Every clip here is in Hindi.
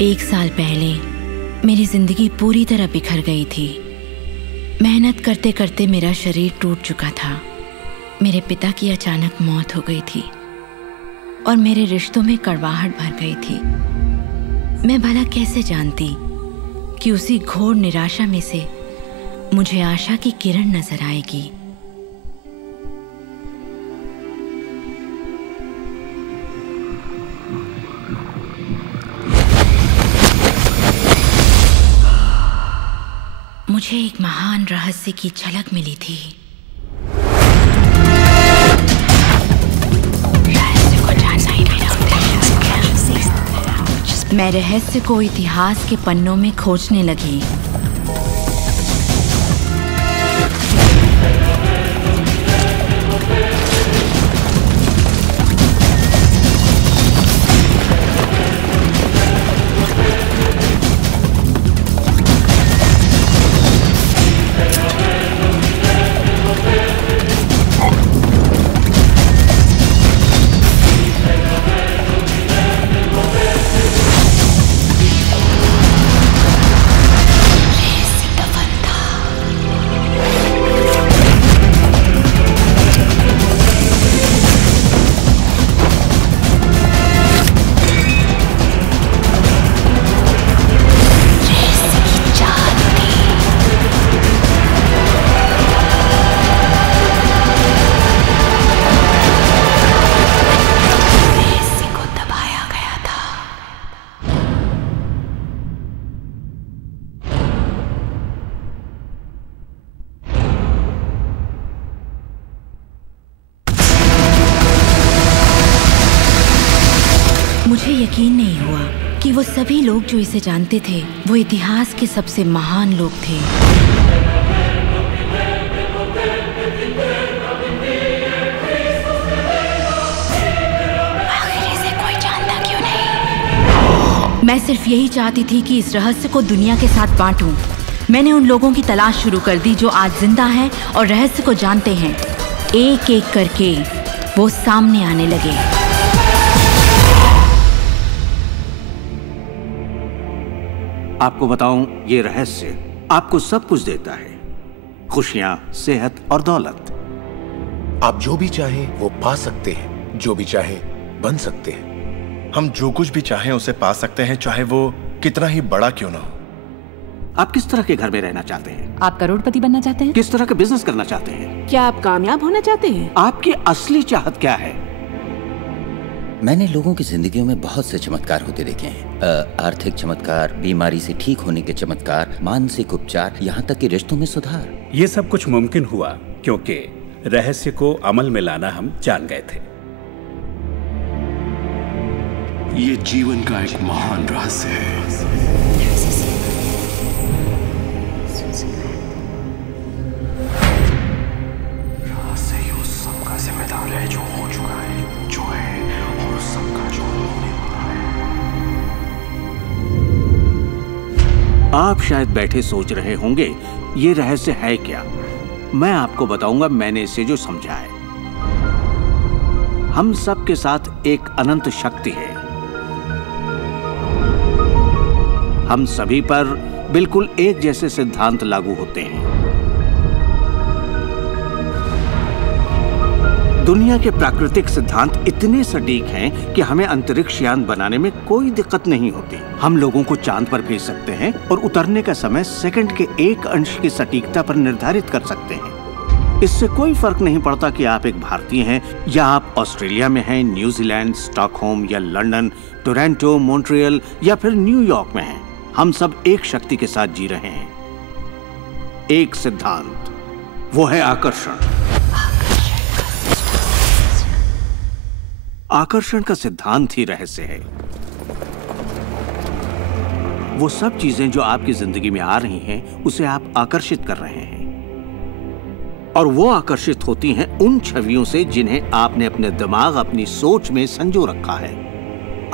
1 साल पहले मेरी जिंदगी पूरी तरह बिखर गई थी। मेहनत करते करते मेरा शरीर टूट चुका था। मेरे पिता की अचानक मौत हो गई थी और मेरे रिश्तों में कड़वाहट भर गई थी। मैं भला कैसे जानती कि उसी घोर निराशा में से मुझे आशा की किरण नजर आएगी। मुझे एक महान रहस्य की झलक मिली थी। मैं रहस्य को इतिहास के पन्नों में खोजने लगी। मुझे यकीन नहीं हुआ कि वो सभी लोग जो इसे जानते थे वो इतिहास के सबसे महान लोग थे। आखिर इसे कोई जानता क्यों नहीं? मैं सिर्फ यही चाहती थी कि इस रहस्य को दुनिया के साथ बांटूं। मैंने उन लोगों की तलाश शुरू कर दी जो आज जिंदा हैं और रहस्य को जानते हैं। एक एक करके वो सामने आने लगे। आपको बताऊं, ये रहस्य आपको सब कुछ देता है, खुशियां, सेहत और दौलत। आप जो भी चाहें वो पा सकते हैं, जो भी चाहें बन सकते हैं। हम जो कुछ भी चाहें उसे पा सकते हैं, चाहे वो कितना ही बड़ा क्यों ना हो। आप किस तरह के घर में रहना चाहते हैं? आप करोड़पति बनना चाहते हैं? किस तरह का बिजनेस करना चाहते हैं? क्या आप कामयाब होना चाहते हैं? आपकी असली चाहत क्या है? मैंने लोगों की जिंदगियों में बहुत से चमत्कार होते देखे हैं। आर्थिक चमत्कार, बीमारी से ठीक होने के चमत्कार, मानसिक उपचार, यहाँ तक कि रिश्तों में सुधार। ये सब कुछ मुमकिन हुआ क्योंकि रहस्य को अमल में लाना हम जान गए थे। ये जीवन का एक महान रहस्य है। रहस्य ही उस सब का जिम्मेदार है जो हो चुका है, जो है और सबका जो होने वाला है। आप शायद बैठे सोच रहे होंगे ये रहस्य है क्या। मैं आपको बताऊंगा मैंने इसे जो समझा है। हम सब के साथ एक अनंत शक्ति है। हम सभी पर बिल्कुल एक जैसे सिद्धांत लागू होते हैं। दुनिया के प्राकृतिक सिद्धांत इतने सटीक हैं कि हमें अंतरिक्ष यान बनाने में कोई दिक्कत नहीं होती। हम लोगों को चांद पर भेज सकते हैं और उतरने का समय सेकंड के 1 अंश की सटीकता पर निर्धारित कर सकते हैं। इससे कोई फर्क नहीं पड़ता कि आप एक भारतीय हैं या आप ऑस्ट्रेलिया में हैं, न्यूजीलैंड, स्टॉकहोम या लंदन, टोरंटो, मॉन्ट्रियल या फिर न्यूयॉर्क में हैं। हम सब एक शक्ति के साथ जी रहे हैं, एक सिद्धांत, वो है आकर्षण। आकर्षण का सिद्धांत ही रहस्य है। वो सब चीजें जो आपकी जिंदगी में आ रही हैं, उसे आप आकर्षित कर रहे हैं और वो आकर्षित होती हैं उन छवियों से जिन्हें आपने अपने दिमाग, अपनी सोच में संजो रखा है।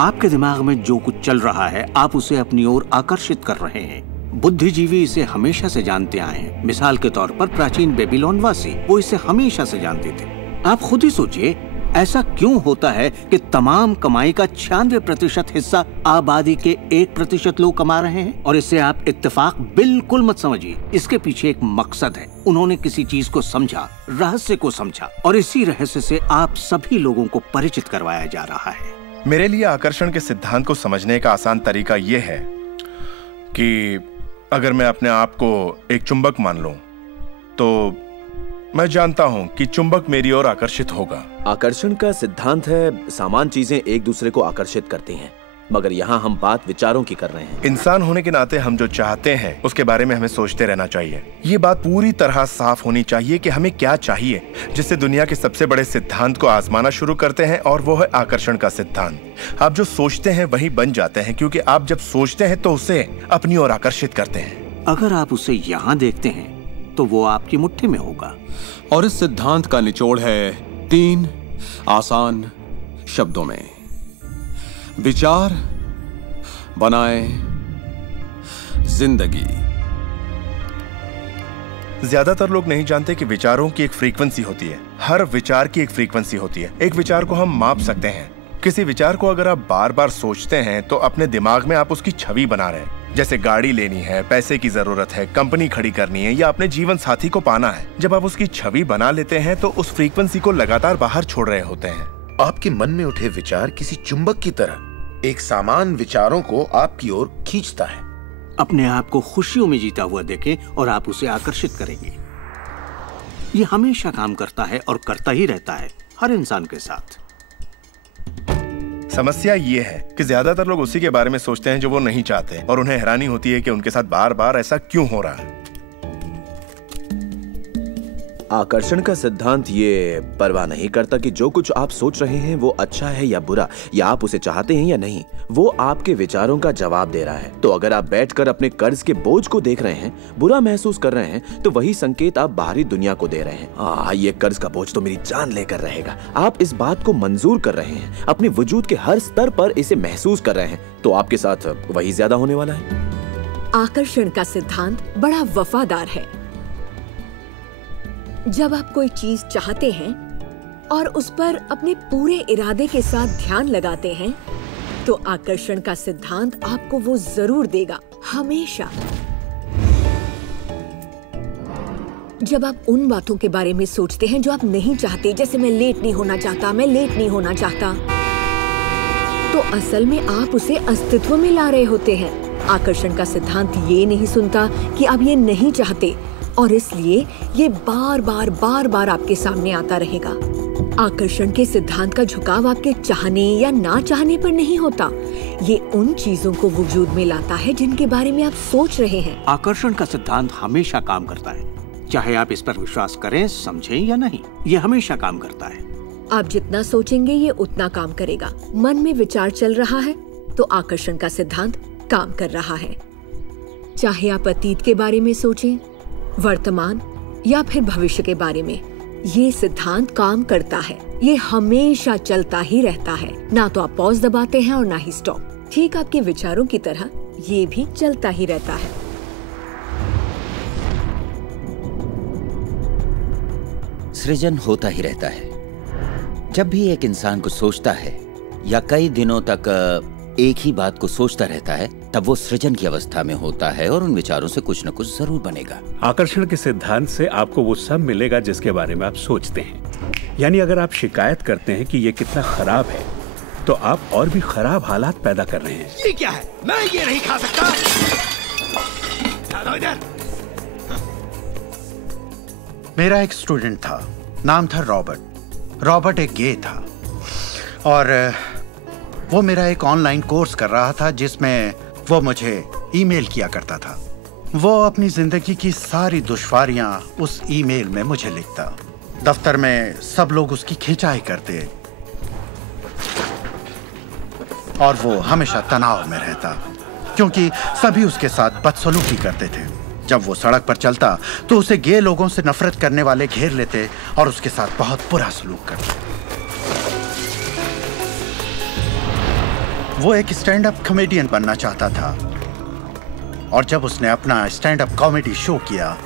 आपके दिमाग में जो कुछ चल रहा है, आप उसे अपनी ओर आकर्षित कर रहे हैं। बुद्धिजीवी इसे हमेशा से जानते आए हैं। मिसाल के तौर पर प्राचीन बेबीलोन वासी, वो इसे हमेशा से जानते थे। आप खुद ही सोचिए, ऐसा क्यों होता है कि तमाम कमाई का 96% हिस्सा आबादी के 1% लोग कमा रहे हैं? और इससे आप इत्तेफाक बिल्कुल मत समझिए, इसके पीछे एक मकसद है। उन्होंने किसी चीज को समझा, रहस्य को समझा, और इसी रहस्य से आप सभी लोगों को परिचित करवाया जा रहा है। मेरे लिए आकर्षण के सिद्धांत को समझने का आसान तरीका यह है कि अगर मैं अपने आप को एक चुंबक मान लूं, तो मैं जानता हूं कि चुंबक मेरी ओर आकर्षित होगा। आकर्षण का सिद्धांत है सामान चीजें एक दूसरे को आकर्षित करती हैं, मगर यहाँ हम बात विचारों की कर रहे हैं। इंसान होने के नाते हम जो चाहते हैं उसके बारे में हमें सोचते रहना चाहिए। ये बात पूरी तरह साफ होनी चाहिए कि हमें क्या चाहिए, जिससे दुनिया के सबसे बड़े सिद्धांत को आजमाना शुरू करते हैं, और वो है आकर्षण का सिद्धांत। आप जो सोचते हैं वही बन जाते हैं, क्योंकि आप जब सोचते हैं तो उसे अपनी ओर आकर्षित करते हैं। अगर आप उसे यहाँ देखते हैं तो वो आपकी मुट्ठी में होगा। और इस सिद्धांत का निचोड़ है 3 आसान शब्दों में: विचार बनाए जिंदगी। ज्यादातर लोग नहीं जानते कि विचारों की एक फ्रीक्वेंसी होती है। हर विचार की एक फ्रीक्वेंसी होती है। एक विचार को हम माप सकते हैं। किसी विचार को अगर आप बार बार सोचते हैं तो अपने दिमाग में आप उसकी छवि बना रहे हैं। जैसे गाड़ी लेनी है, पैसे की जरूरत है, कंपनी खड़ी करनी है, या अपने जीवन साथी को पाना है। जब आप उसकी छवि बना लेते हैं तो उस फ्रीक्वेंसी को लगातार बाहर छोड़ रहे होते हैं। आपके मन में उठे विचार किसी चुंबक की तरह एक सामान विचारों को आपकी ओर खींचता है। अपने आप को खुशियों में जीता हुआ देखें और आप उसे आकर्षित करेंगे। ये हमेशा काम करता है और करता ही रहता है, हर इंसान के साथ। समस्या ये है कि ज्यादातर लोग उसी के बारे में सोचते हैं जो वो नहीं चाहते, और उन्हें हैरानी होती है कि उनके साथ बार बार ऐसा क्यों हो रहा है। आकर्षण का सिद्धांत ये परवाह नहीं करता कि जो कुछ आप सोच रहे हैं वो अच्छा है या बुरा, या आप उसे चाहते हैं या नहीं। वो आपके विचारों का जवाब दे रहा है। तो अगर आप बैठकर अपने कर्ज के बोझ को देख रहे हैं, बुरा महसूस कर रहे हैं, तो वही संकेत आप बाहरी दुनिया को दे रहे हैं। ये कर्ज का बोझ तो मेरी जान लेकर रहेगा। आप इस बात को मंजूर कर रहे हैं, अपने वजूद के हर स्तर पर इसे महसूस कर रहे हैं, तो आपके साथ वही ज्यादा होने वाला है। आकर्षण का सिद्धांत बड़ा वफादार है। जब आप कोई चीज चाहते हैं और उस पर अपने पूरे इरादे के साथ ध्यान लगाते हैं, तो आकर्षण का सिद्धांत आपको वो जरूर देगा, हमेशा। जब आप उन बातों के बारे में सोचते हैं जो आप नहीं चाहते, जैसे मैं लेट नहीं होना चाहता, मैं लेट नहीं होना चाहता, तो असल में आप उसे अस्तित्व में ला रहे होते हैं। आकर्षण का सिद्धांत ये नहीं सुनता कि आप ये नहीं चाहते, और इसलिए ये बार बार आपके सामने आता रहेगा। आकर्षण के सिद्धांत का झुकाव आपके चाहने या ना चाहने पर नहीं होता। ये उन चीजों को वजूद में लाता है जिनके बारे में आप सोच रहे हैं। आकर्षण का सिद्धांत हमेशा काम करता है, चाहे आप इस पर विश्वास करें, समझें या नहीं। ये हमेशा काम करता है। आप जितना सोचेंगे ये उतना काम करेगा। मन में विचार चल रहा है तो आकर्षण का सिद्धांत काम कर रहा है। चाहे आप अतीत के बारे में सोचें, वर्तमान या फिर भविष्य के बारे में, ये सिद्धांत काम करता है। ये हमेशा चलता ही रहता है। ना तो आप पॉज दबाते हैं और ना ही स्टॉप। ठीक आपके विचारों की तरह ये भी चलता ही रहता है। सृजन होता ही रहता है। जब भी एक इंसान को सोचता है या कई दिनों तक एक ही बात को सोचता रहता है, तब वो सृजन की अवस्था में होता है और उन विचारों से कुछ न कुछ जरूर बनेगा। आकर्षण के सिद्धांत से आपको वो सब मिलेगा जिसके बारे में आप सोचते हैं। यानी अगर आप शिकायत करते हैं कि ये कितना खराब है, तो आप और भी खराब हालात पैदा कर रहे हैं। ये क्या है? मैं ये नहीं खा सकता। इधर। मेरा एक स्टूडेंट था, नाम था रॉबर्ट। रॉबर्ट एक गे था और वो मेरा एक ऑनलाइन कोर्स कर रहा था जिसमें वो मुझे ईमेल किया करता था। वो अपनी जिंदगी की सारी दुश्वारियां उस ईमेल में मुझे लिखता। दफ्तर में सब लोग उसकी खिंचाई करते और वो हमेशा तनाव में रहता क्योंकि सभी उसके साथ बदसलूकी करते थे। जब वो सड़क पर चलता तो उसे गे लोगों से नफरत करने वाले घेर लेते और उसके साथ बहुत बुरा सलूक करते। वो एक स्टैंड अप कॉमेडियन बनना चाहता था और जब उसने अपना स्टैंड अप कॉमेडी शो किया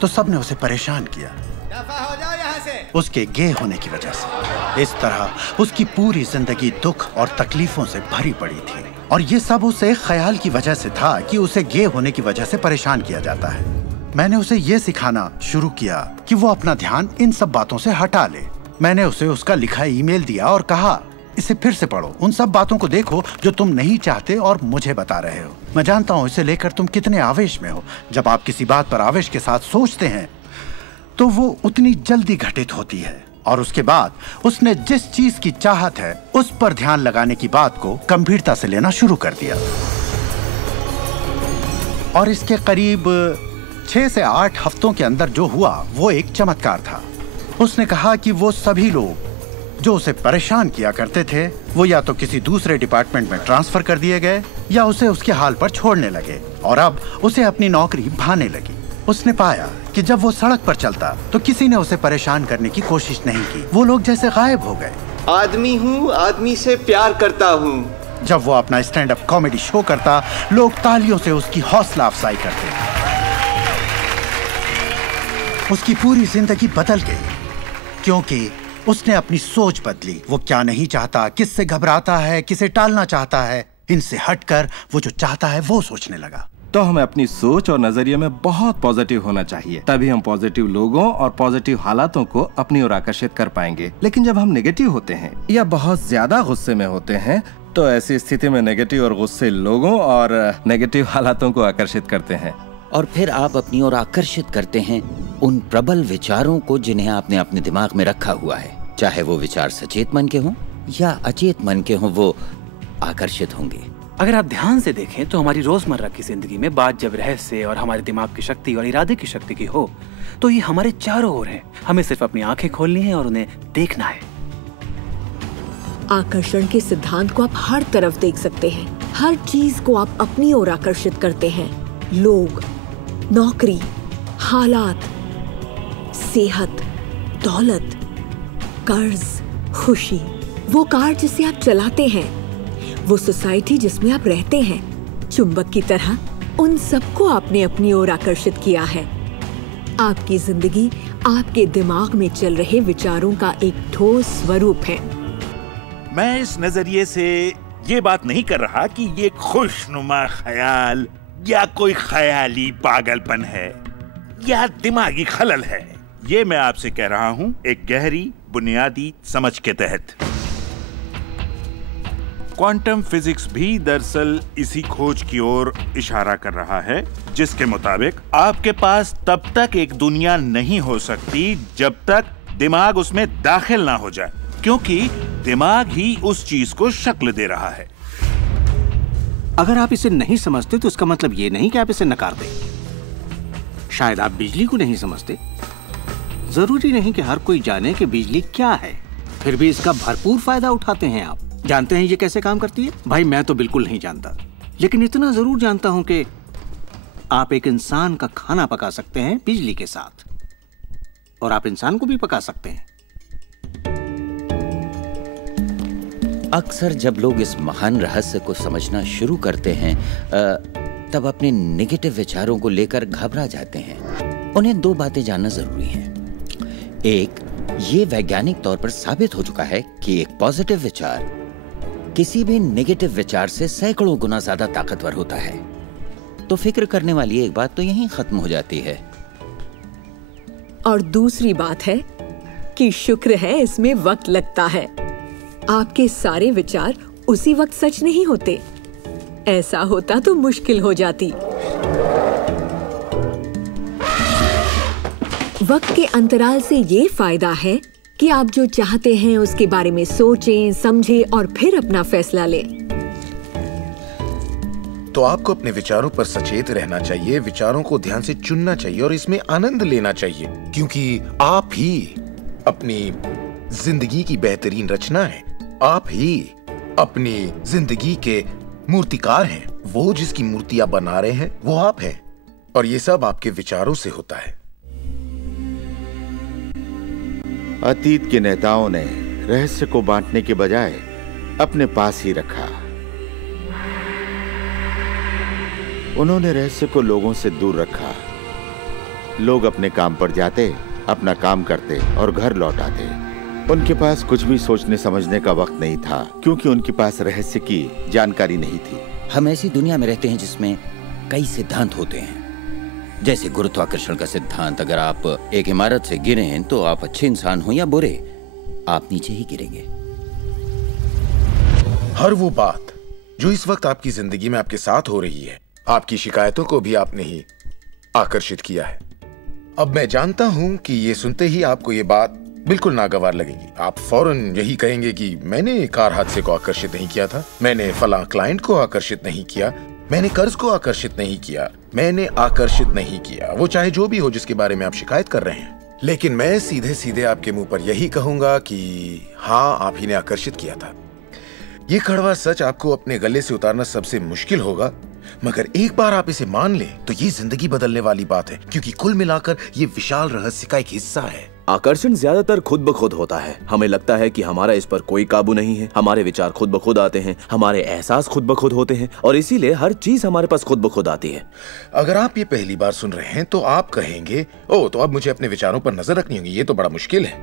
तो सबने उसे परेशान किया, दफा हो जाओ यहाँ से, उसके गे होने की वजह से। इस तरह उसकी पूरी जिंदगी दुख और तकलीफों से भरी पड़ी थी, और ये सब उसे ख्याल की वजह से था कि उसे गे होने की वजह से परेशान किया जाता है। मैंने उसे ये सिखाना शुरू किया कि वो अपना ध्यान इन सब बातों से हटा ले। मैंने उसे उसका लिखा ईमेल दिया और कहा, इसे फिर से पढ़ो, उन सब बातों को देखो जो तुम नहीं चाहते और मुझे बता रहे हो। मैं जानता हूँ इसे लेकर तुम कितने आवेश में हो। जब आप किसी बात पर आवेश के साथ सोचते हैं तो वो उतनी जल्दी घटित होती है। और उसके बाद उसने जिस चीज की चाहत है उस पर ध्यान लगाने की बात को गंभीरता से लेना शुरू कर दिया। और इसके करीब 6 से 8 हफ्तों के अंदर जो हुआ वो एक चमत्कार था। उसने कहा कि वो सभी लोग जो उसे परेशान किया करते थे वो या तो किसी दूसरे डिपार्टमेंट में ट्रांसफर कर दिए गए या उसे उसके हाल पर छोड़ने लगे, और अब उसे अपनी नौकरी भाने लगी। उसने पाया कि जब वो सड़क पर चलता तो किसी ने उसे परेशान करने की कोशिश नहीं की। वो लोग जैसे गायब हो गए। आदमी हूँ, आदमी से प्यार करता हूँ। जब वो अपना स्टैंड अप कॉमेडी शो करता, लोग तालियों से उसकी हौसला अफजाई करते। उसकी पूरी जिंदगी बदल गई क्योंकि उसने अपनी सोच बदली। वो क्या नहीं चाहता, किससे घबराता है, किसे टालना चाहता है, इनसे हटकर वो जो चाहता है वो सोचने लगा। तो हमें अपनी सोच और नजरिए में बहुत पॉजिटिव होना चाहिए, तभी हम पॉजिटिव लोगों और पॉजिटिव हालातों को अपनी ओर आकर्षित कर पाएंगे। लेकिन जब हम नेगेटिव होते हैं या बहुत ज्यादा गुस्से में होते हैं तो ऐसी स्थिति में नेगेटिव और गुस्से लोगों और नेगेटिव हालातों को आकर्षित करते हैं, और फिर आप अपनी ओर आकर्षित करते हैं उन प्रबल विचारों को जिन्हें आपने अपने दिमाग में रखा हुआ है। चाहे वो विचार सचेत मन के हों या अचेत मन के हों, वो आकर्षित होंगे। अगर आप ध्यान से देखें तो हमारी रोजमर्रा की जिंदगी में बात जब रहस्य और हमारे दिमाग की शक्ति और इरादे की शक्ति की हो तो ये हमारे चारों ओर है। हमें सिर्फ अपनी आंखें खोलनी है और उन्हें देखना है। आकर्षण के सिद्धांत को आप हर तरफ देख सकते हैं। हर चीज को आप अपनी ओर आकर्षित करते हैं। लोग, नौकरी, हालात, सेहत, दौलत, कर्ज, खुशी, वो कार जिसे आप चलाते हैं, वो सोसाइटी जिसमें आप रहते हैं, चुंबक की तरह उन सबको आपने अपनी ओर आकर्षित किया है। आपकी जिंदगी आपके दिमाग में चल रहे विचारों का एक ठोस स्वरूप है। मैं इस नजरिए से ये बात नहीं कर रहा कि ये खुशनुमा ख्याल या कोई ख्याली पागलपन है या दिमागी खलल है। ये मैं आपसे कह रहा हूँ एक गहरी बुनियादी समझ के तहत। क्वांटम फिजिक्स भी दरअसल इसी खोज की ओर इशारा कर रहा है जिसके मुताबिक आपके पास तब तक एक दुनिया नहीं हो सकती जब तक दिमाग उसमें दाखिल ना हो जाए, क्योंकि दिमाग ही उस चीज को शक्ल दे रहा है। अगर आप इसे नहीं समझते तो इसका मतलब ये नहीं कि आप इसे नकार दें। शायद आप बिजली को नहीं समझते। जरूरी नहीं कि हर कोई जाने कि बिजली क्या है, फिर भी इसका भरपूर फायदा उठाते हैं आप। जानते हैं ये कैसे काम करती है? भाई मैं तो बिल्कुल नहीं जानता, लेकिन इतना जरूर जानता हूं कि आप एक इंसान का खाना पका सकते हैं बिजली के साथ, और आप इंसान को भी पका सकते हैं। अक्सर जब लोग इस महान रहस्य को समझना शुरू करते हैं तब अपने नेगेटिव विचारों को लेकर घबरा जाते हैं। उन्हें 2 बातें जानना जरूरी हैं। एक, ये वैज्ञानिक तौर पर साबित हो चुका है कि एक पॉजिटिव विचार किसी भी नेगेटिव विचार से सैकड़ों गुना ज्यादा ताकतवर होता है। तो फिक्र करने वाली एक बात तो यहीं खत्म हो जाती है। और दूसरी बात है कि शुक्र है इसमें वक्त लगता है। आपके सारे विचार उसी वक्त सच नहीं होते। ऐसा होता तो मुश्किल हो जाती। वक्त के अंतराल से ये फायदा है कि आप जो चाहते हैं उसके बारे में सोचें, समझें और फिर अपना फैसला लें। तो आपको अपने विचारों पर सचेत रहना चाहिए, विचारों को ध्यान से चुनना चाहिए और इसमें आनंद लेना चाहिए, क्योंकि आप ही अपनी जिंदगी की बेहतरीन रचना है। आप ही अपनी जिंदगी के मूर्तिकार हैं। वो जिसकी मूर्ति आप बना रहे हैं वो आप हैं, और ये सब आपके विचारों से होता है। अतीत के नेताओं ने रहस्य को बांटने के बजाय अपने पास ही रखा। उन्होंने रहस्य को लोगों से दूर रखा। लोग अपने काम पर जाते, अपना काम करते और घर लौट आते। उनके पास कुछ भी सोचने समझने का वक्त नहीं था, क्योंकि उनके पास रहस्य की जानकारी नहीं थी। हम ऐसी दुनिया में रहते हैं जिसमें कई सिद्धांत होते हैं, जैसे गुरुत्वाकर्षण का सिद्धांत। अगर आप एक इमारत से गिरे तो आप अच्छे इंसान हो या बुरे, आप नीचे ही गिरेंगे। हर वो बात जो इस वक्त आपकी जिंदगी में आपके साथ हो रही है, आपकी शिकायतों को भी आपने ही आकर्षित किया है। अब मैं जानता हूं कि ये सुनते ही आपको ये बात बिल्कुल नागवार लगेगी। आप फौरन यही कहेंगे कि मैंने कार हादसे को आकर्षित नहीं किया था, मैंने फलां क्लाइंट को आकर्षित नहीं किया, मैंने कर्ज को आकर्षित नहीं किया, मैंने आकर्षित नहीं किया, वो चाहे जो भी हो जिसके बारे में आप शिकायत कर रहे हैं। लेकिन मैं सीधे सीधे आपके मुंह पर यही कहूंगा कि हाँ, आप ही ने आकर्षित किया था। ये कड़वा सच आपको अपने गले से उतारना सबसे मुश्किल होगा, मगर एक बार आप इसे मान लें तो ये जिंदगी बदलने वाली बात है, क्योंकि कुल मिलाकर ये विशाल रहस्य का एक हिस्सा है। आकर्षण ज्यादातर खुद ब खुद होता है। हमें लगता है कि हमारा इस पर कोई काबू नहीं है, हमारे विचार खुद ब खुद आते हैं, हमारे एहसास खुद ब खुद होते हैं, और इसीलिए हर चीज हमारे पास खुद ब खुद आती है। अगर आप ये पहली बार सुन रहे हैं तो आप कहेंगे, ओह, तो अब मुझे अपने विचारों पर नजर रखनी होगी, ये तो बड़ा मुश्किल है।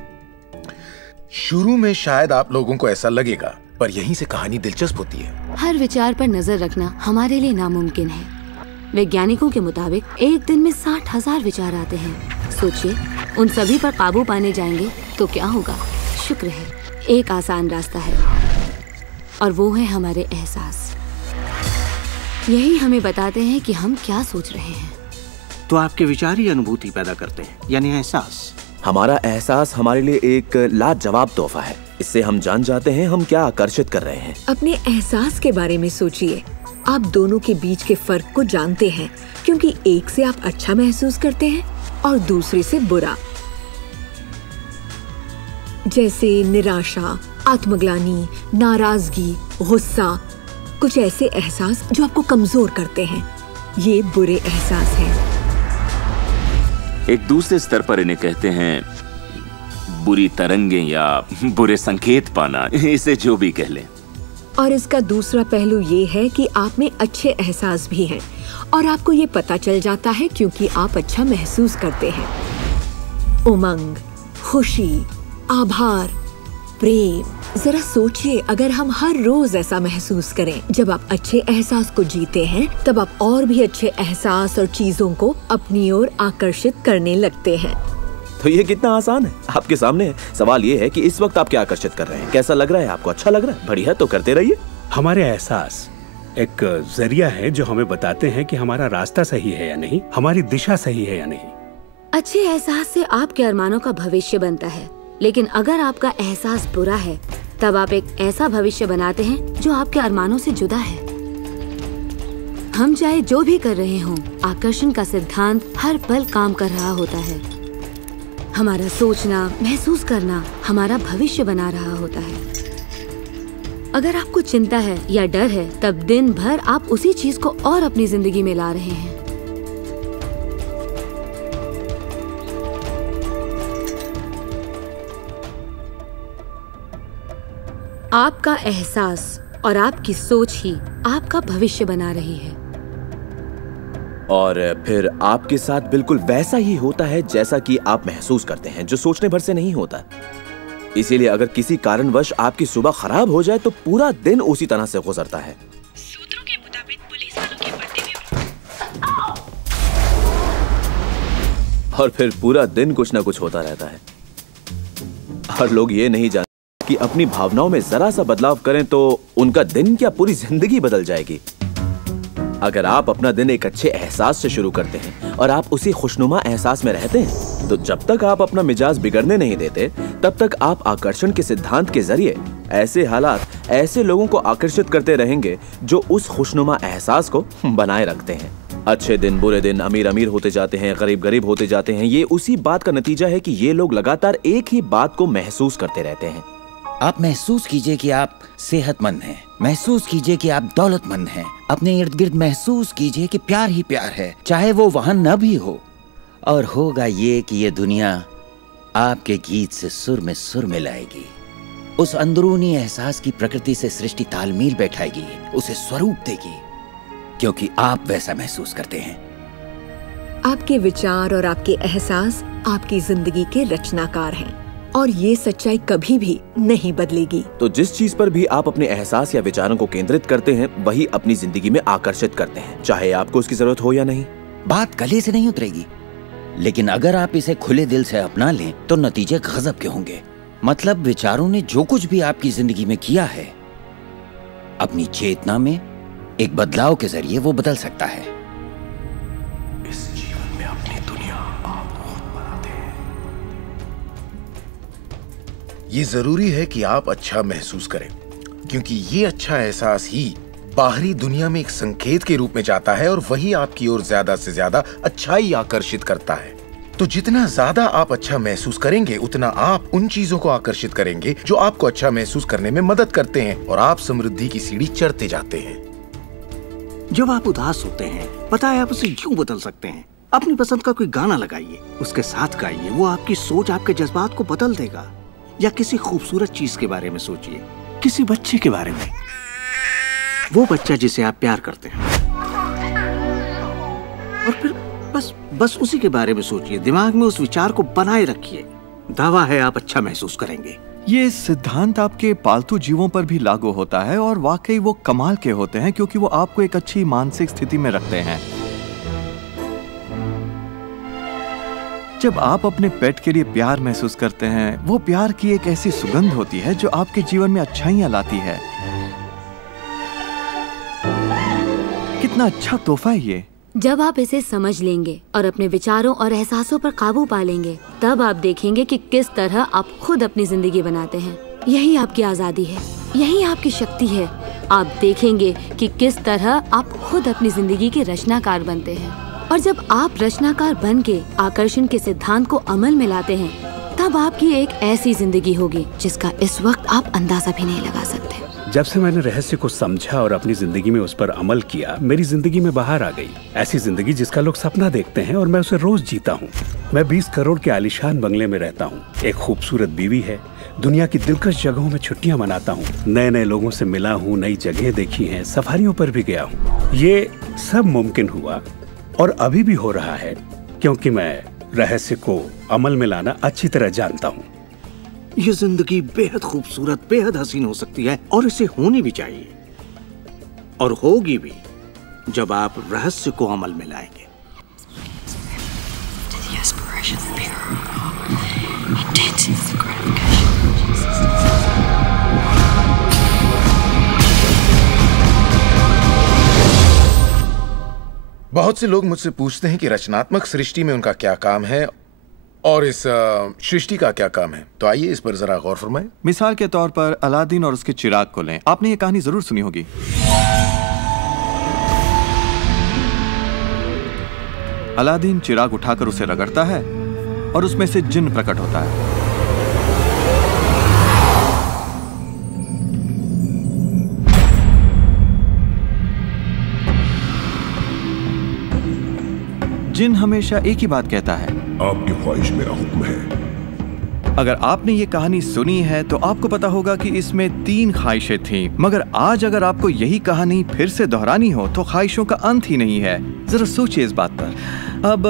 शुरू में शायद आप लोगों को ऐसा लगेगा, पर यहीं से कहानी दिलचस्प होती है। हर विचार पर नजर रखना हमारे लिए नामुमकिन है। वैज्ञानिकों के मुताबिक एक दिन में 60,000 विचार आते हैं। सोचिए, उन सभी पर काबू पाने जाएंगे तो क्या होगा। शुक्र है एक आसान रास्ता है, और वो है हमारे एहसास। यही हमें बताते हैं कि हम क्या सोच रहे हैं। तो आपके विचार ही अनुभूति पैदा करते हैं, यानी एहसास। हमारा एहसास हमारे लिए एक लाजवाब तोहफा है। इससे हम जान जाते हैं हम क्या आकर्षित कर रहे हैं। अपने एहसास के बारे में सोचिए। आप दोनों के बीच के फर्क को जानते हैं, क्योंकि एक से आप अच्छा महसूस करते हैं और दूसरे से बुरा। जैसे निराशा, आत्मग्लानि, नाराजगी, गुस्सा, कुछ ऐसे एहसास जो आपको कमजोर करते हैं, ये बुरे एहसास हैं। एक दूसरे स्तर पर इन्हें कहते हैं बुरी तरंगें या बुरे संकेत पाना, इसे जो भी कह लें। और इसका दूसरा पहलू ये है कि आप में अच्छे एहसास भी हैं, और आपको ये पता चल जाता है क्योंकि आप अच्छा महसूस करते हैं। उमंग, खुशी, आभार, प्रेम। जरा सोचिए, अगर हम हर रोज ऐसा महसूस करें, जब आप अच्छे एहसास को जीते हैं तब आप और भी अच्छे एहसास और चीजों को अपनी ओर आकर्षित करने लगते हैं। तो ये कितना आसान है, आपके सामने है। सवाल ये है कि इस वक्त आप क्या आकर्षित कर रहे हैं, कैसा लग रहा है आपको, अच्छा लग रहा है, बढ़िया, तो करते रहिए। हमारे एहसास एक जरिया है जो हमें बताते हैं कि हमारा रास्ता सही है या नहीं, हमारी दिशा सही है या नहीं। अच्छे एहसास से आपके अरमानों का भविष्य बनता है, लेकिन अगर आपका एहसास बुरा है तब आप एक ऐसा भविष्य बनाते हैं जो आपके अरमानों से जुदा है। हम चाहे जो भी कर रहे हों, आकर्षण का सिद्धांत हर पल काम कर रहा होता है। हमारा सोचना, महसूस करना हमारा भविष्य बना रहा होता है। अगर आपको चिंता है या डर है, तब दिन भर आप उसी चीज को और अपनी जिंदगी में ला रहे हैं। आपका एहसास और आपकी सोच ही आपका भविष्य बना रही है। और फिर आपके साथ बिल्कुल वैसा ही होता है जैसा कि आप महसूस करते हैं, जो सोचने भर से नहीं होता। इसीलिए अगर किसी कारणवश आपकी सुबह खराब हो जाए तो पूरा दिन उसी तरह से गुजरता है। सूत्रों के मुताबिक पुलिस वालों के पट्टे में और फिर पूरा दिन कुछ ना कुछ होता रहता है। और लोग ये नहीं जानते कि अपनी भावनाओं में जरा सा बदलाव करें तो उनका दिन क्या पूरी जिंदगी बदल जाएगी। अगर आप अपना दिन एक अच्छे एहसास से शुरू करते हैं और आप उसी खुशनुमा एहसास में रहते हैं, तो जब तक आप अपना मिजाज बिगड़ने नहीं देते, तब तक आप आकर्षण के सिद्धांत के जरिए ऐसे हालात, ऐसे लोगों को आकर्षित करते रहेंगे जो उस खुशनुमा एहसास को बनाए रखते हैं। अच्छे दिन बुरे दिन, अमीर अमीर होते जाते हैं, गरीब गरीब होते जाते हैं। ये उसी बात का नतीजा है कि ये लोग लगातार एक ही बात को महसूस करते रहते हैं। आप महसूस कीजिए कि आप सेहतमंद हैं, महसूस कीजिए कि आप दौलतमंद हैं, अपने इर्द गिर्द महसूस कीजिए कि प्यार ही प्यार है, चाहे वो वहां न भी हो। और होगा ये कि ये दुनिया आपके गीत से सुर मिलाएगी। उस अंदरूनी एहसास की प्रकृति से सृष्टि तालमेल बैठाएगी, उसे स्वरूप देगी, क्योंकि आप वैसा महसूस करते हैं। आपके विचार और आपके एहसास आपकी जिंदगी के रचनाकार हैं। और ये सच्चाई कभी भी नहीं बदलेगी। तो जिस चीज पर भी आप अपने एहसास या विचारों को केंद्रित करते हैं, वही अपनी जिंदगी में आकर्षित करते हैं, चाहे आपको उसकी जरूरत हो या नहीं। बात गले से नहीं उतरेगी, लेकिन अगर आप इसे खुले दिल से अपना लें तो नतीजे गजब के होंगे। मतलब विचारों ने जो कुछ भी आपकी जिंदगी में किया है, अपनी चेतना में एक बदलाव के जरिए वो बदल सकता है। इस जीवन में अपनी दुनिया आप खुद बनाते हैं। ये जरूरी है कि आप अच्छा महसूस करें, क्योंकि ये अच्छा एहसास ही बाहरी दुनिया में एक संकेत के रूप में जाता है और वही आपकी ओर ज्यादा से ज्यादा अच्छाई आकर्षित करता है। तो जितना ज्यादा आप अच्छा महसूस करेंगे, उतना आप उन चीजों को आकर्षित करेंगे जो आपको अच्छा महसूस करने में मदद करते हैं, और आप समृद्धि की सीढ़ी चढ़ते जाते हैं। जब आप उदास होते हैं, पता है आप उसे क्यों बदल सकते हैं? अपनी पसंद का कोई गाना लगाइए, उसके साथ गाइए, वो आपकी सोच, आपके जज्बात को बदल देगा। या किसी खूबसूरत चीज के बारे में सोचिए, किसी बच्चे के बारे में, वो बच्चा जिसे आप प्यार करते हैं, और फिर बस उसी के बारे में सोचिए। दिमाग में उस विचार को बनाए रखिए। दावा है आप अच्छा महसूस करेंगे। ये सिद्धांत आपके पालतू जीवों पर भी लागू होता है, और वाकई वो कमाल के होते हैं, क्योंकि वो आपको एक अच्छी मानसिक स्थिति में रखते हैं। जब आप अपने पेट के लिए प्यार महसूस करते हैं, वो प्यार की एक ऐसी सुगंध होती है जो आपके जीवन में अच्छाइयां लाती है। कितना अच्छा तोहफा है ये। जब आप इसे समझ लेंगे और अपने विचारों और एहसासों पर काबू पा लेंगे, तब आप देखेंगे कि किस तरह आप खुद अपनी जिंदगी बनाते हैं। यही आपकी आजादी है, यही आपकी शक्ति है। आप देखेंगे कि किस तरह आप खुद अपनी जिंदगी के रचनाकार बनते हैं। और जब आप रचनाकार बन के आकर्षण के सिद्धांत को अमल में लाते हैं, तब आपकी एक ऐसी जिंदगी होगी जिसका इस वक्त आप अंदाजा भी नहीं लगा सकते। जब से मैंने रहस्य को समझा और अपनी जिंदगी में उस पर अमल किया, मेरी जिंदगी में बाहर आ गई ऐसी जिंदगी जिसका लोग सपना देखते हैं, और मैं उसे रोज जीता हूँ। मैं 20 करोड़ के आलीशान बंगले में रहता हूँ, एक खूबसूरत बीवी है, दुनिया की दिलकश जगहों में छुट्टियां मनाता हूँ, नए नए लोगों से मिला हूँ, नई जगह देखी हैं, सफारियों पर भी गया हूँ। ये सब मुमकिन हुआ और अभी भी हो रहा है क्योंकि मैं रहस्य को अमल में लाना अच्छी तरह जानता हूँ। ये जिंदगी बेहद खूबसूरत, बेहद हसीन हो सकती है, और इसे होनी भी चाहिए, और होगी भी जब आप रहस्य को अमल में लाएंगे। बहुत से लोग मुझसे पूछते हैं कि रचनात्मक सृष्टि में उनका क्या काम है और इस सृष्टि का क्या काम है। तो आइए इस पर जरा गौर फरमाएं। मिसाल के तौर पर अलादीन और उसके चिराग को लें। आपने ये कहानी जरूर सुनी होगी। अलादीन चिराग उठाकर उसे रगड़ता है और उसमें से जिन्न प्रकट होता है। जिन हमेशा एक ही बात कहता है, आपकी ख्वाहिश मेरा हुक्म है। अगर आपने ये कहानी सुनी है तो आपको पता होगा कि इसमें 3 ख्वाहिशें थीं, मगर आज अगर आपको यही कहानी फिर से दोहरानी हो तो ख्वाहिशों का अंत ही नहीं है। जरा सोचिए इस बात पर। अब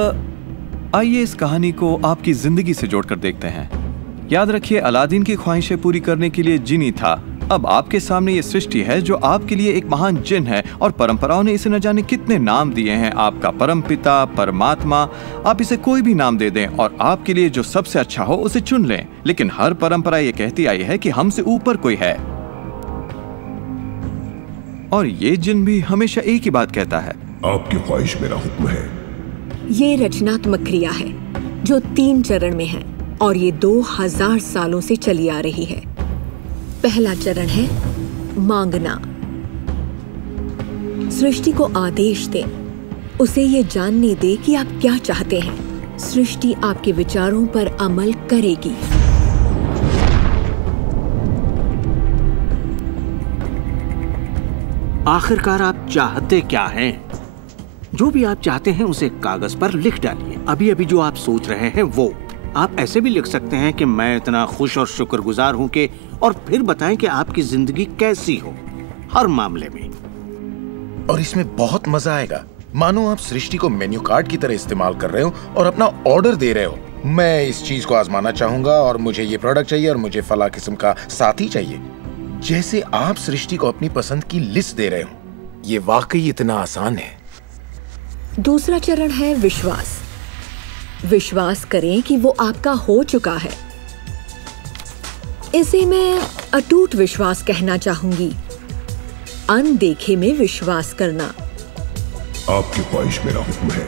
आइए इस कहानी को आपकी जिंदगी से जोड़कर देखते हैं। याद रखिए, अलादीन की ख्वाहिशें पूरी करने के लिए जिनी था। अब आपके सामने ये सृष्टि है जो आपके लिए एक महान जिन है, और परंपराओं ने इसे न जाने कितने नाम दिए हैं। आपका परमपिता, परमात्मा, आप इसे कोई भी नाम दे दें और आपके लिए जो सबसे अच्छा हो उसे चुन लें। लेकिन हर परंपरा ये कहती आई है कि हमसे ऊपर कोई है, और ये जिन भी हमेशा एक ही बात कहता है, आपकी ख्वाहिश मेरा हुक्म है। ये रचनात्मक क्रिया है जो 3 चरण में है, और ये 2000 सालों से चली आ रही है। पहला चरण है मांगना। सृष्टि को आदेश दें, उसे ये जानने दे कि आप क्या चाहते हैं। सृष्टि आपके विचारों पर अमल करेगी। आखिरकार आप चाहते क्या हैं? जो भी आप चाहते हैं उसे कागज पर लिख डालिए। अभी अभी जो आप सोच रहे हैं वो आप ऐसे भी लिख सकते हैं कि मैं इतना खुश और शुक्रगुजार हूं कि, और फिर बताएं कि आपकी जिंदगी कैसी हो हर मामले में। और इसमें बहुत मजा आएगा। मानो आप सृष्टि को मेन्यू कार्ड की तरह इस्तेमाल कर रहे हो और अपना ऑर्डर दे रहे हो। मैं इस चीज को आजमाना चाहूंगा और मुझे ये प्रोडक्ट चाहिए और मुझे फला किस्म का साथी चाहिए। जैसे आप सृष्टि को अपनी पसंद की लिस्ट दे रहे हो। ये वाकई इतना आसान है। दूसरा चरण है विश्वास। विश्वास करें कि वो आपका हो चुका है। इसे मैं अटूट विश्वास कहना चाहूंगी। अनदेखे में विश्वास करना। आपकी ख्वाहिश मेरा हुक्म है।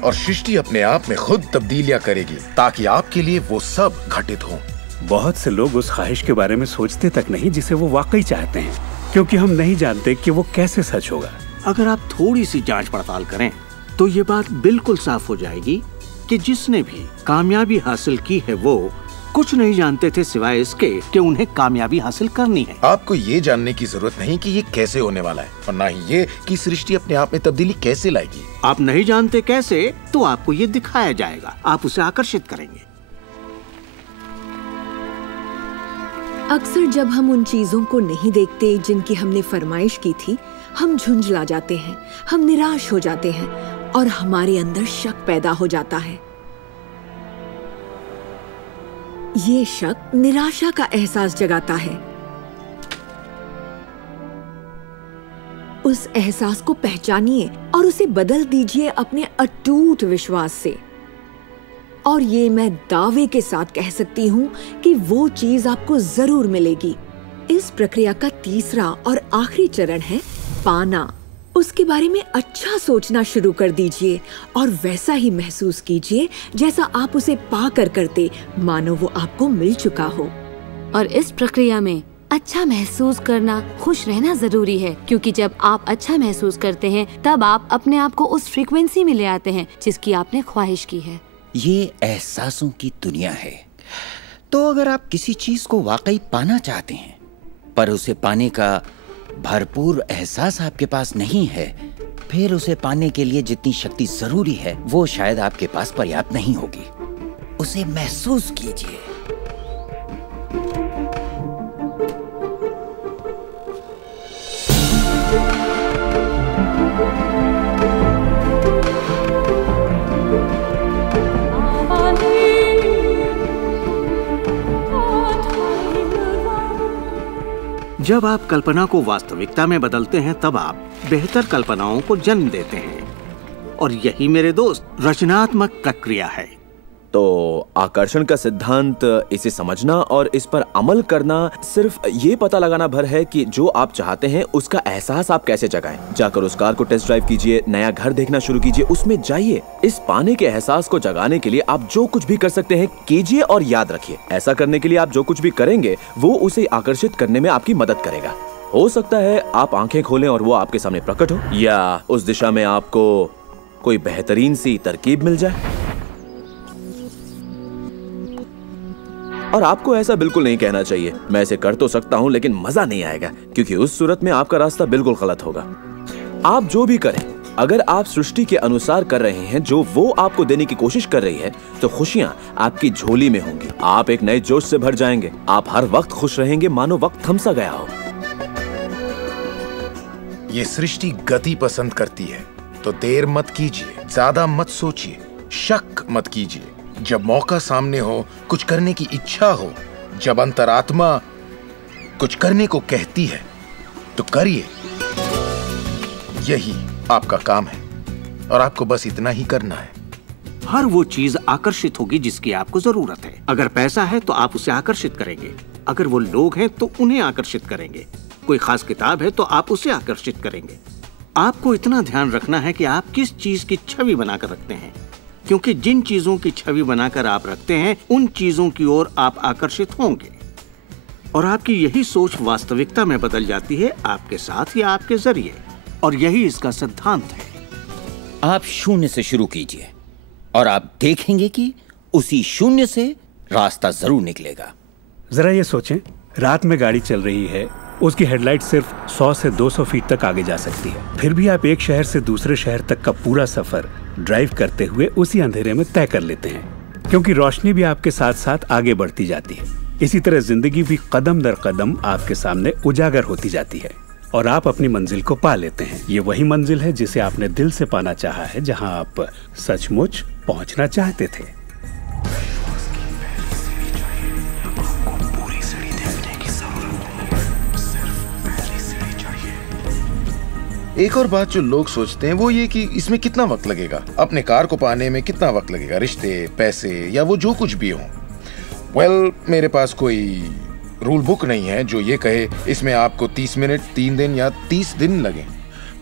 और सृष्टि अपने आप में खुद तब्दीलियां करेगी ताकि आपके लिए वो सब घटित हो। बहुत से लोग उस ख्वाहिश के बारे में सोचते तक नहीं जिसे वो वाकई चाहते हैं, क्योंकि हम नहीं जानते कि वो कैसे सच होगा। अगर आप थोड़ी सी जांच पड़ताल करें तो ये बात बिल्कुल साफ हो जाएगी कि जिसने भी कामयाबी हासिल की है वो कुछ नहीं जानते थे सिवाय इसके कि उन्हें कामयाबी हासिल करनी है। आपको ये जानने की जरूरत नहीं कि ये कैसे होने वाला है और ना ही ये कि सृष्टि अपने आप में तब्दीली कैसे लाएगी। आप नहीं जानते कैसे, तो आपको ये दिखाया जाएगा। आप उसे आकर्षित करेंगे। अक्सर जब हम उन चीजों को नहीं देखते जिनकी हमने फरमाइश की थी, हम झुंझला जाते हैं, हम निराश हो जाते हैं और हमारे अंदर शक पैदा हो जाता है। ये शक निराशा का एहसास जगाता है। उस एहसास को पहचानिए और उसे बदल दीजिए अपने अटूट विश्वास से। और ये मैं दावे के साथ कह सकती हूँ कि वो चीज आपको जरूर मिलेगी। इस प्रक्रिया का तीसरा और आखिरी चरण है पाना। उसके बारे में अच्छा सोचना शुरू कर दीजिए और वैसा ही महसूस कीजिए जैसा आप उसे पाकर करते, मानो वो आपको मिल चुका हो। और इस प्रक्रिया में अच्छा महसूस करना, खुश रहना जरूरी है, क्योंकि जब आप अच्छा महसूस करते हैं तब आप अपने आप को उस फ्रीक्वेंसी में ले आते हैं जिसकी आपने ख्वाहिश की है। ये एहसासों की दुनिया है। तो अगर आप किसी चीज को वाकई पाना चाहते हैं पर उसे पाने का भरपूर एहसास आपके पास नहीं है, फिर उसे पाने के लिए जितनी शक्ति जरूरी है वो शायद आपके पास पर्याप्त नहीं होगी। उसे महसूस कीजिए। जब आप कल्पना को वास्तविकता में बदलते हैं तब आप बेहतर कल्पनाओं को जन्म देते हैं, और यही मेरे दोस्त रचनात्मक प्रक्रिया है। तो आकर्षण का सिद्धांत, इसे समझना और इस पर अमल करना सिर्फ ये पता लगाना भर है कि जो आप चाहते हैं उसका एहसास आप कैसे जगाएं। जाकर उस कार को टेस्ट ड्राइव कीजिए, नया घर देखना शुरू कीजिए, उसमें जाइए। इस पाने के एहसास को जगाने के लिए आप जो कुछ भी कर सकते हैं कीजिए और याद रखिए, ऐसा करने के लिए आप जो कुछ भी करेंगे वो उसे आकर्षित करने में आपकी मदद करेगा। हो सकता है आप आंखें खोलें और वो आपके सामने प्रकट हो, या उस दिशा में आपको कोई बेहतरीन सी तरकीब मिल जाए। और आपको ऐसा बिल्कुल नहीं कहना चाहिए, मैं इसे कर तो सकता हूं लेकिन मजा नहीं आएगा, क्योंकि उस सूरत में आपका रास्ता बिल्कुल गलत होगा। आप जो भी करें, अगर आप सृष्टि के अनुसार कर रहे हैं जो वो आपको देने की कोशिश कर रही है, तो खुशियां आपकी झोली में होंगी। आप एक नए जोश से भर जाएंगे। आप हर वक्त खुश रहेंगे मानो वक्त थम सा गया हो। ये सृष्टि गति पसंद करती है, तो देर मत कीजिए, ज्यादा मत सोचिए, शक मत कीजिए। जब मौका सामने हो, कुछ करने की इच्छा हो, जब अंतरात्मा कुछ करने को कहती है तो करिए। यही आपका काम है और आपको बस इतना ही करना है। हर वो चीज आकर्षित होगी जिसकी आपको जरूरत है। अगर पैसा है तो आप उसे आकर्षित करेंगे, अगर वो लोग हैं तो उन्हें आकर्षित करेंगे, कोई खास किताब है तो आप उसे आकर्षित करेंगे। आपको इतना ध्यान रखना है कि आप किस चीज की छवि बनाकर रखते हैं, क्योंकि जिन चीजों की छवि बनाकर आप रखते हैं उन चीजों की ओर आप आकर्षित होंगे, और आपकी यही सोच वास्तविकता में बदल जाती है, आपके साथ या आपके जरिए। और यही इसका सिद्धांत है। आप शून्य से शुरू कीजिए और आप देखेंगे कि उसी शून्य से रास्ता जरूर निकलेगा। जरा ये सोचें, रात में गाड़ी चल रही है, उसकी हेडलाइट सिर्फ 100 से 200 फीट तक आगे जा सकती है, फिर भी आप एक शहर से दूसरे शहर तक का पूरा सफर ड्राइव करते हुए उसी अंधेरे में तय कर लेते हैं, क्योंकि रोशनी भी आपके साथ साथ आगे बढ़ती जाती है। इसी तरह जिंदगी भी कदम दर कदम आपके सामने उजागर होती जाती है और आप अपनी मंजिल को पा लेते हैं। ये वही मंजिल है जिसे आपने दिल से पाना चाहा है, जहां आप सचमुच पहुंचना चाहते थे। एक और बात जो लोग सोचते हैं वो ये कि इसमें कितना वक्त लगेगा, अपने कार को पाने में कितना वक्त लगेगा, रिश्ते, पैसे या वो जो कुछ भी हो। वेल, मेरे पास कोई रूल बुक नहीं है जो ये कहे इसमें आपको 30 मिनट, 3 दिन या 30 दिन लगे।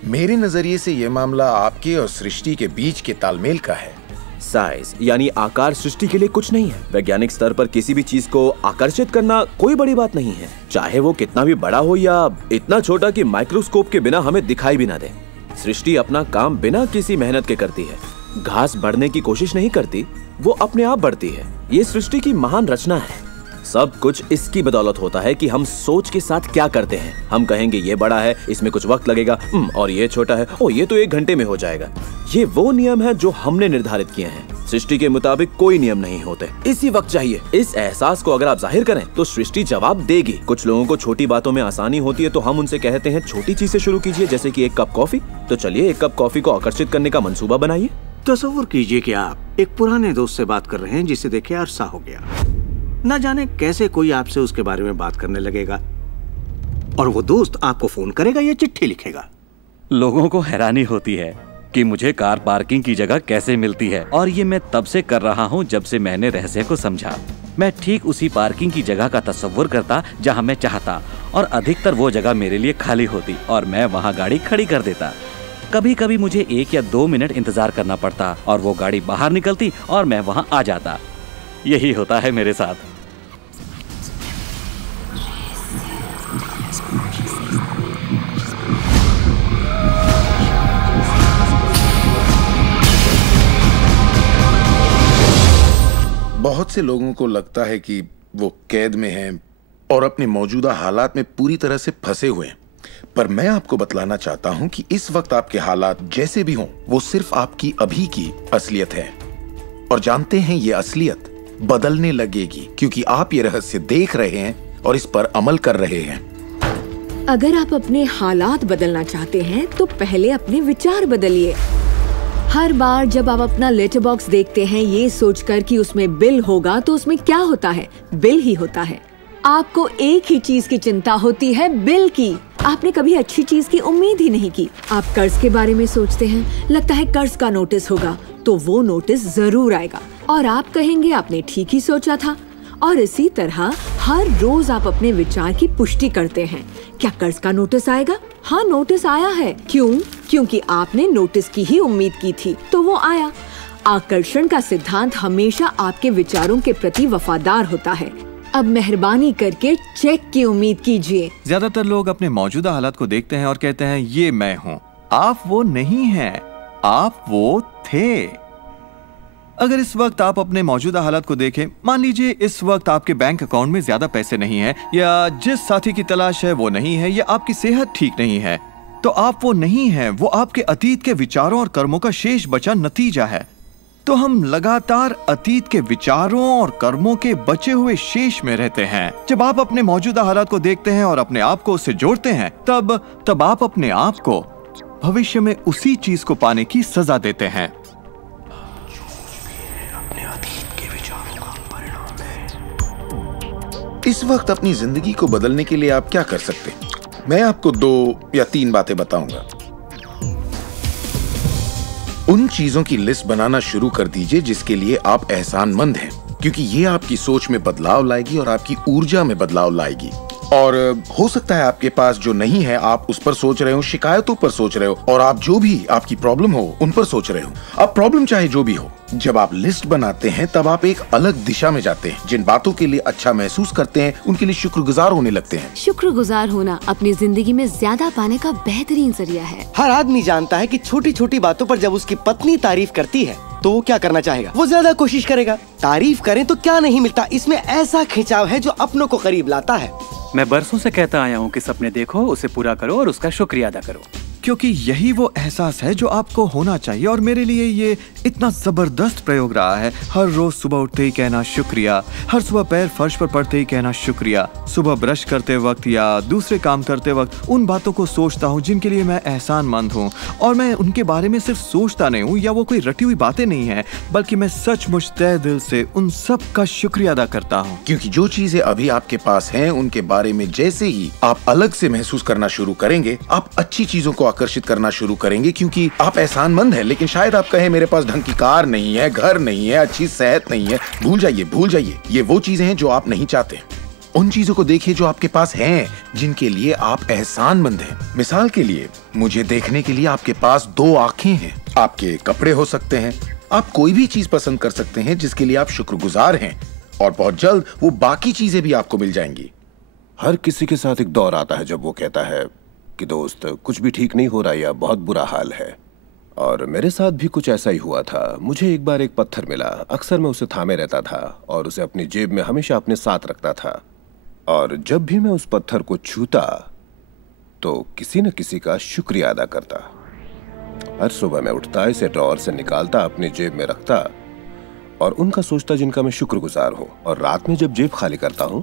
मेरे नजरिए से ये मामला आपके और सृष्टि के बीच के तालमेल का है। साइज यानी आकार सृष्टि के लिए कुछ नहीं है। वैज्ञानिक स्तर पर किसी भी चीज को आकर्षित करना कोई बड़ी बात नहीं है, चाहे वो कितना भी बड़ा हो या इतना छोटा कि माइक्रोस्कोप के बिना हमें दिखाई भी ना दे। सृष्टि अपना काम बिना किसी मेहनत के करती है। घास बढ़ने की कोशिश नहीं करती, वो अपने आप बढ़ती है। ये सृष्टि की महान रचना है। सब कुछ इसकी बदौलत होता है कि हम सोच के साथ क्या करते हैं। हम कहेंगे ये बड़ा है, इसमें कुछ वक्त लगेगा, और ये छोटा है, ओ ये तो 1 घंटे में हो जाएगा। ये वो नियम है जो हमने निर्धारित किए हैं। सृष्टि के मुताबिक कोई नियम नहीं होते। इसी वक्त चाहिए। इस एहसास को अगर आप जाहिर करें तो सृष्टि जवाब देगी। कुछ लोगों को छोटी बातों में आसानी होती है तो हम उनसे कहते हैं छोटी चीज से शुरू कीजिए, जैसे कि 1 कप कॉफी। तो चलिए 1 कप कॉफी को आकर्षित करने का मंसूबा बनाइए। तसव्वुर कीजिए कि आप एक पुराने दोस्त से बात कर रहे हैं जिसे देखे अरसा हो गया। न जाने कैसे कोई आपसे उसके बारे में बात करने लगेगा और वो दोस्त आपको फोन करेगा या चिट्ठी लिखेगा। लोगों को हैरानी होती है कि मुझे कार पार्किंग की जगह कैसे मिलती है, और ये मैं तब से कर रहा हूँ जब से मैंने रहस्य को समझा। मैं ठीक उसी पार्किंग की जगह का तस्वुर करता जहाँ मैं चाहता, और अधिकतर वो जगह मेरे लिए खाली होती और मैं वहाँ गाड़ी खड़ी कर देता। कभी कभी मुझे 1 या 2 मिनट इंतजार करना पड़ता और वो गाड़ी बाहर निकलती और मैं वहाँ आ जाता। यही होता है मेरे साथ। बहुत से लोगों को लगता है कि वो कैद में हैं और अपने मौजूदा हालात में पूरी तरह से फंसे हुए हैं, पर मैं आपको बतलाना चाहता हूं कि इस वक्त आपके हालात जैसे भी हों, वो सिर्फ आपकी अभी की असलियत है। और जानते हैं ये असलियत बदलने लगेगी क्योंकि आप ये रहस्य देख रहे हैं और इस पर अमल कर रहे हैं। अगर आप अपने हालात बदलना चाहते हैं तो पहले अपने विचार बदलिए। हर बार जब आप अपना लेटर बॉक्स देखते हैं ये सोचकर कि उसमें बिल होगा, तो उसमें क्या होता है? बिल ही होता है। आपको एक ही चीज की चिंता होती है, बिल की। आपने कभी अच्छी चीज की उम्मीद ही नहीं की। आप कर्ज के बारे में सोचते हैं, लगता है कर्ज का नोटिस होगा, तो वो नोटिस जरूर आएगा और आप कहेंगे आपने ठीक ही सोचा था। और इसी तरह हर रोज आप अपने विचार की पुष्टि करते हैं। क्या कर्ज का नोटिस आएगा? हाँ, नोटिस आया है। क्यों? क्योंकि आपने नोटिस की ही उम्मीद की थी, तो वो आया। आकर्षण का सिद्धांत हमेशा आपके विचारों के प्रति वफादार होता है। अब मेहरबानी करके चेक की उम्मीद कीजिए। ज्यादातर लोग अपने मौजूदा हालात को देखते हैं और कहते हैं ये मैं हूँ। आप वो नहीं हैं, आप वो थे। अगर इस वक्त आप अपने मौजूदा हालात को देखें, मान लीजिए इस वक्त आपके बैंक अकाउंट में ज्यादा पैसे नहीं है, या जिस साथी की तलाश है वो नहीं है, या आपकी सेहत ठीक नहीं है, तो आप वो नहीं हैं। वो आपके अतीत के विचारों और कर्मों का शेष बचा नतीजा है। तो हम लगातार अतीत के विचारों और कर्मों के बचे हुए शेष में रहते हैं। जब आप अपने मौजूदा हालात को देखते हैं और अपने आप को उससे जोड़ते हैं, तब आप अपने आप को भविष्य में उसी चीज को पाने की सजा देते हैं। इस वक्त अपनी जिंदगी को बदलने के लिए आप क्या कर सकते हैं? मैं आपको 2 या 3 बातें बताऊंगा। उन चीजों की लिस्ट बनाना शुरू कर दीजिए जिसके लिए आप एहसानमंद हैं, क्योंकि ये आपकी सोच में बदलाव लाएगी और आपकी ऊर्जा में बदलाव लाएगी। और हो सकता है आपके पास जो नहीं है आप उस पर सोच रहे हो, शिकायतों पर सोच रहे हो, और आप जो भी आपकी प्रॉब्लम हो उन पर सोच रहे हो। अब प्रॉब्लम चाहे जो भी हो, जब आप लिस्ट बनाते हैं तब आप एक अलग दिशा में जाते हैं। जिन बातों के लिए अच्छा महसूस करते हैं उनके लिए शुक्रगुजार होने लगते हैं। शुक्रगुजार होना अपनी जिंदगी में ज्यादा पाने का बेहतरीन जरिया है। हर आदमी जानता है कि छोटी छोटी बातों पर जब उसकी पत्नी तारीफ करती है तो वो क्या करना चाहेगा? वो ज्यादा कोशिश करेगा। तारीफ करें तो क्या नहीं मिलता, इसमें ऐसा खिंचाव है जो अपनों को करीब लाता है। मैं बरसों से कहता आया हूँ कि सपने देखो, उसे पूरा करो और उसका शुक्रिया अदा करो, क्योंकि यही वो एहसास है जो आपको होना चाहिए। और मेरे लिए ये इतना जबरदस्त प्रयोग रहा है। हर रोज सुबह उठते ही कहना शुक्रिया, हर सुबह पैर फर्श पर पड़ते ही कहना शुक्रिया, सुबह ब्रश करते वक्त या दूसरे काम करते वक्त उन बातों को सोचता हूँ जिनके लिए मैं एहसानमंद हूँ, और मैं उनके बारे में सिर्फ सोचता नहीं हूँ या वो कोई रटी हुई बातें नहीं है, बल्कि मैं सचमुच तहे दिल से उन सब का शुक्रिया अदा करता हूँ। क्योंकि जो चीजें अभी आपके पास हैं उनके बारे में जैसे ही आप अलग से महसूस करना शुरू करेंगे, आप अच्छी चीजों को आकर्षित करना शुरू करेंगे क्योंकि आप एहसानमंद हैं। लेकिन शायद आप कहें मेरे पास ढंग की कार नहीं है, घर नहीं है, अच्छी सेहत नहीं है। भूल जाइए। ये वो चीजें हैं जो आप नहीं चाहते। उन चीजों को देखिए जो आपके पास हैं, जिनके लिए आप एहसानमंद हैं। मिसाल के लिए, मुझे देखने के लिए आपके पास 2 आंखें हैं। आपके कपड़े हो सकते हैं। आप कोई भी चीज पसंद कर सकते हैं जिसके लिए आप शुक्रगुजार हैं, और बहुत जल्द वो बाकी चीजें भी आपको मिल जाएंगी। हर किसी के साथ एक दौर आता है जब वो कहता है कि दोस्त कुछ भी ठीक नहीं हो रहा या बहुत बुरा हाल है। और मेरे साथ भी कुछ ऐसा ही हुआ था। मुझे एक बार एक पत्थर मिला। अक्सर मैं उसे थामे रहता था और उसे अपनी जेब में हमेशा अपने साथ रखता था। और जब भी मैं उस पत्थर को छूता तो किसी न किसी का शुक्रिया अदा करता। हर सुबह मैं उठता, इसे ड्रॉअर से निकालता, अपनी जेब में रखता और उनका सोचता जिनका मैं शुक्रगुजार हूं। और रात में जब जेब खाली करता हूं,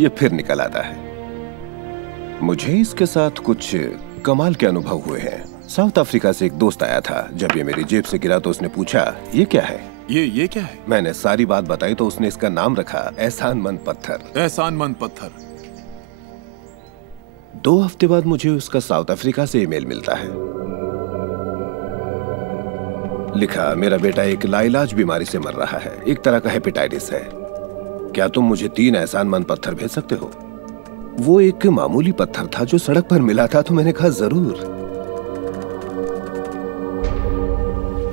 ये फिर निकल आता है। मुझे इसके साथ कुछ कमाल के अनुभव हुए हैं। साउथ अफ्रीका से एक दोस्त आया था। जब ये मेरी जेब से गिरा तो उसने पूछा, ये क्या है? ये क्या है? मैंने सारी बात बताई तो उसने इसका नाम रखा एहसानमंद पत्थर। एहसानमंद पत्थर। 2 हफ्ते बाद मुझे उसका साउथ अफ्रीका से ईमेल मिलता है। लिखा, मेरा बेटा एक लाइलाज बीमारी से मर रहा है, एक तरह का हेपेटाइटिस है। क्या तुम मुझे 3 एहसानमंद पत्थर भेज सकते हो? वो एक मामूली पत्थर था जो सड़क पर मिला था, तो मैंने कहा जरूर।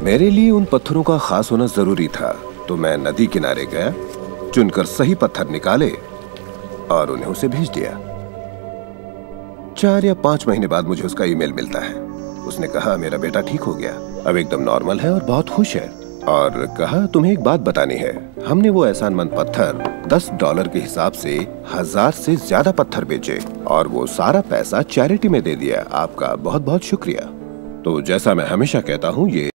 मेरे लिए उन पत्थरों का खास होना जरूरी था, तो मैं नदी किनारे गया, चुनकर सही पत्थर निकाले और उन्हें उसे भेज दिया। 4 या 5 महीने बाद मुझे उसका ईमेल मिलता है। उसने कहा मेरा बेटा ठीक हो गया, अब एकदम नॉर्मल है और बहुत खुश है। और कहा तुम्हें एक बात बतानी है, हमने वो एहसानमंद पत्थर $10 के हिसाब से 1000 से ज्यादा पत्थर बेचे और वो सारा पैसा चैरिटी में दे दिया। आपका बहुत बहुत शुक्रिया। तो जैसा मैं हमेशा कहता हूँ, ये